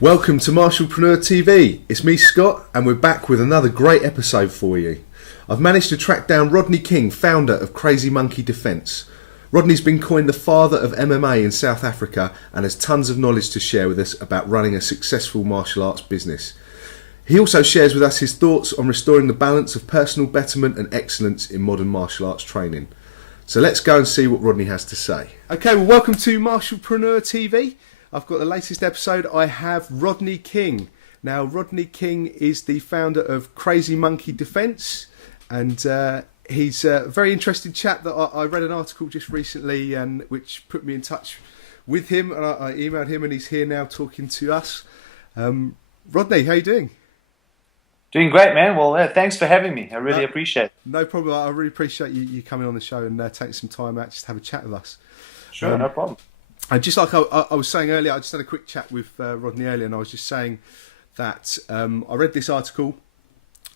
Welcome to Martialpreneur TV. It's me, Scott, and we're back with another great episode for you. I've managed to track down Rodney King, founder of Crazy Monkey Defence. Rodney's been coined the father of MMA in South Africa and has tons of knowledge to share with us about running a successful martial arts business. He also shares with us his thoughts on restoring the balance of personal betterment and excellence in modern martial arts training. So let's go and see what Rodney has to say. Okay, well, welcome to Martialpreneur TV. I've got the latest episode. I have Rodney King. Now, Rodney King is the founder of Crazy Monkey Defence, and he's a very interesting chap that I read an article just recently and which put me in touch with him, and I emailed him, and he's here now talking to us. Rodney, how you doing? Doing great, man. Well, thanks for having me. I really appreciate it. No problem. I really appreciate you coming on the show and taking some time out just to have a chat with us. Sure, no problem. And just like I was saying earlier, I just had a quick chat with Rodney earlier, and I was just saying that I read this article,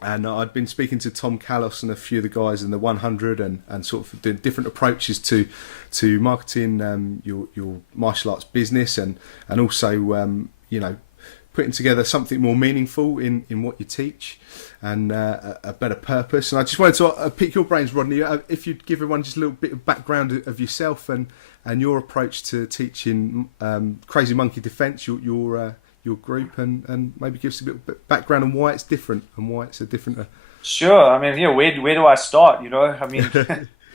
and I'd been speaking to Tom Callos and a few of the guys in the 100 and sort of doing different approaches to marketing your martial arts business and also putting together something more meaningful in what you teach and a better purpose. And I just wanted to pick your brains, Rodney, if you'd give everyone just a little bit of background of yourself and your approach to teaching Crazy Monkey Defence, your group, and maybe give us a bit of background on why it's different and why it's a different... Sure. I mean, where do I start, I mean...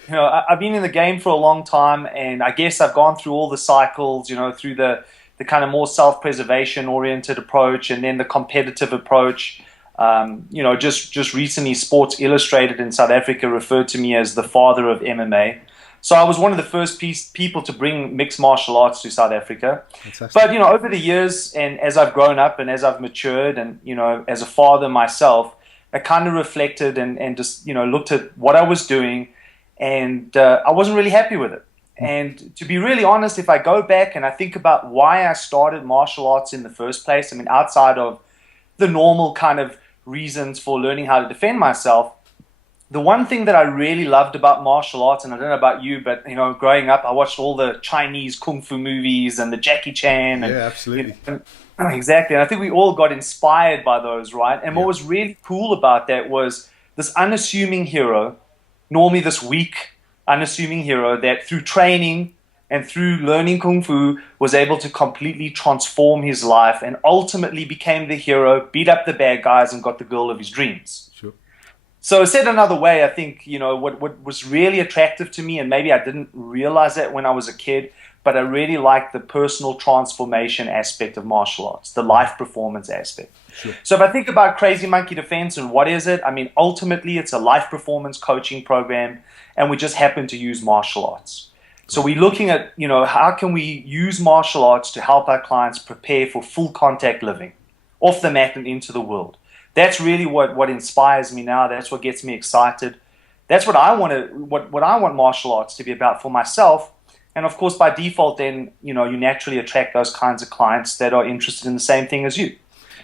I've been in the game for a long time, and I guess I've gone through all the cycles, through the kind of more self-preservation oriented approach, and then the competitive approach. Just recently Sports Illustrated in South Africa referred to me as the father of MMA. So I was one of the first people to bring mixed martial arts to South Africa. Fantastic. But, over the years, and as I've grown up and as I've matured and, as a father myself, I kind of reflected and just, looked at what I was doing, and I wasn't really happy with it. And to be really honest, if I go back and I think about why I started martial arts in the first place, I mean, outside of the normal kind of reasons for learning how to defend myself, the one thing that I really loved about martial arts, and I don't know about you, but, growing up, I watched all the Chinese kung fu movies and the Jackie Chan. And, yeah, absolutely. Exactly. And I think we all got inspired by those, right? And what was really cool about that was this unassuming hero, normally this weak, unassuming hero that through training and through learning kung fu was able to completely transform his life and ultimately became the hero, beat up the bad guys, and got the girl of his dreams. Sure. So said another way, I think, what was really attractive to me, and maybe I didn't realize that when I was a kid, but I really liked the personal transformation aspect of martial arts, the life performance aspect. Sure. So if I think about Crazy Monkey Defence and what is it, I mean, ultimately it's a life performance coaching program, and we just happen to use martial arts. So we're looking at, how can we use martial arts to help our clients prepare for full contact living, off the mat and into the world. That's really what inspires me now. That's what gets me excited. That's what I want martial arts to be about for myself. And of course, by default, then, you naturally attract those kinds of clients that are interested in the same thing as you.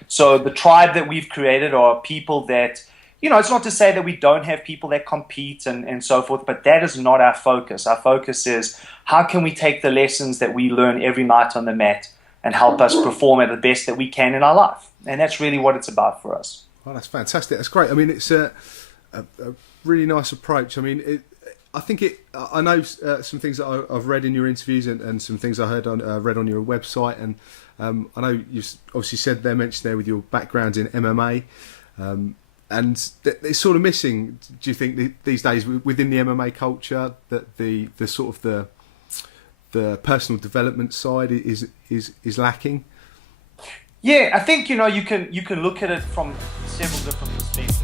So the tribe that we've created are people that, it's not to say that we don't have people that compete and so forth, but that is not our focus. Our focus is how can we take the lessons that we learn every night on the mat and help us perform at the best that we can in our life. And that's really what it's about for us. Well, that's fantastic. That's great. I mean, it's a really nice approach. I mean, I know some things that I've read in your interviews and some things I heard read on your website, and I know you obviously mentioned there with your background in MMA, and it's sort of missing. Do you think these days within the MMA culture that the sort of the personal development side is lacking? Yeah, I think you can look at it from several different perspectives.